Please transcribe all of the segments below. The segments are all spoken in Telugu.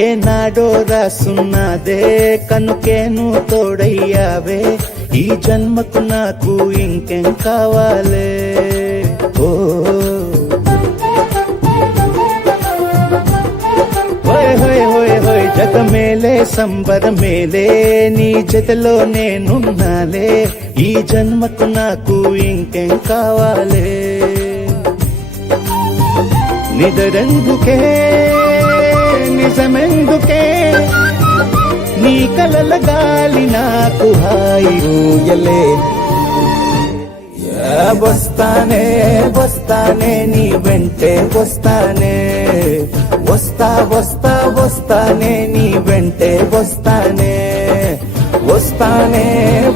ఏనాడో రాసున్నదే కనుకేను తోడయ్యావే ఈ జన్మకు నాకు ఇంకేం కావాలే ఓ హోయ్ హోయ్ హోయ్ హోయ్ జగమేలే సంబరమేలే నీ జతలో నేనున్నాలే ఈ జన్మకు నాకు ఇంకేం కావాలే నిదరెందుకే నిజమెందుకే నీ కలల గాలి నాకు హాయి ఊయలే వస్తానే వస్తానే నీ వెంటే వస్తానే వస్తా వస్తా వస్తానే నీ వెంటే వస్తానే వస్తానే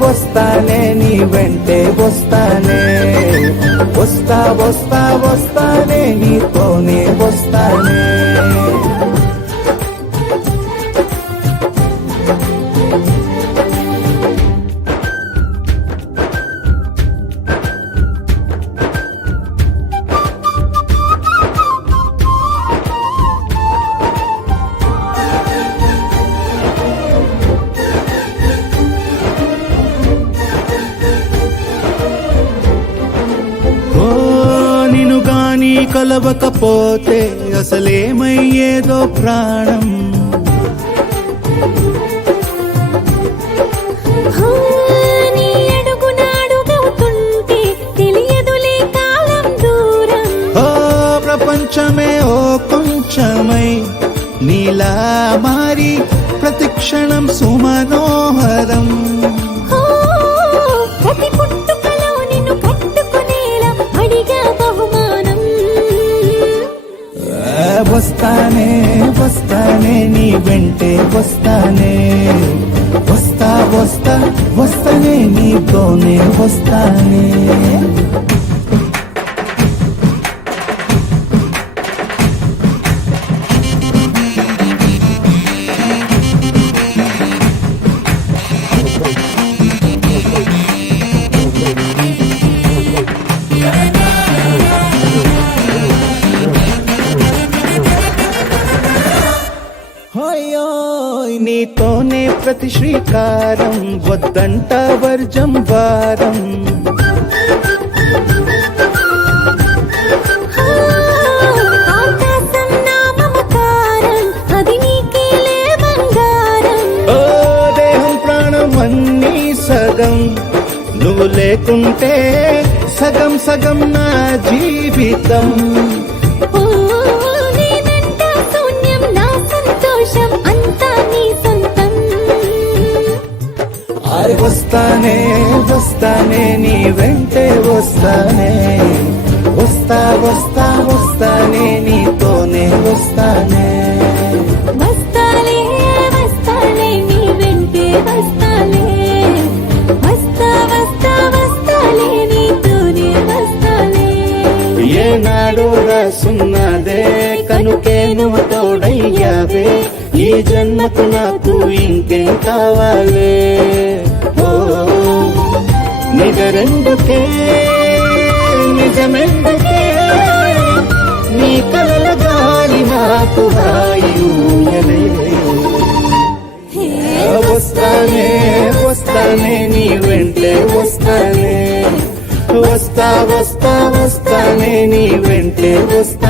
వస్తానే నీ వెంటే వస్తానే వస్తా వస్తా వస్తానే నీతోనే వస్తానే కలవకపోతే అసలేమయ్యేదో ప్రాణం నీ అడుగునాడుగవుతుంటే తెలియదులే కాలం దూరం ఓ ప్రపంచమే ఓ కొంచెమై నీలా మారి ప్రతిక్షణం సుమనోహరం ప్రతి పుట్టుకలో నిన్ను కట్టుకునేలా అడిగా బహుమానం వస్తానే వస్తానే నీ వెంటే వస్తానే వస్తా వస్తా వస్తానే నీతోనే వస్తానే నీతోనే ప్రతి శ్రీకారం వద్దంట వర్జం వారం ఆకాశం నా మమకారం అది నీకేలే బంగారం ఓ దేహం ప్రాణం అన్నీ సగం నువ్వు లేకుంటే సగం సగం నా జీవితం వస్తానే వస్తానే నీ వెంటే వస్తానే వస్తా వస్తా వస్తానే నీతోనే వస్తానే వస్తాలే వస్తాలే నీ వెంటే వస్తాలే వస్తా వస్తా వస్తాలే నీతోనే వస్తాలే ఏనాడో రాసున్నదే కనుకే నువ్వు తోడయ్యావే ఈ జన్మకు నాకు ఇంకేం కావాలే నిజరెందుకే నిజమెందుకే నీ కలల గాలి నాకు హాయి ఊయలే వస్తానే వస్తానే నీ వెంటే వస్తానే వస్తా వస్తా వస్తానే నీ వెంటే వస్తా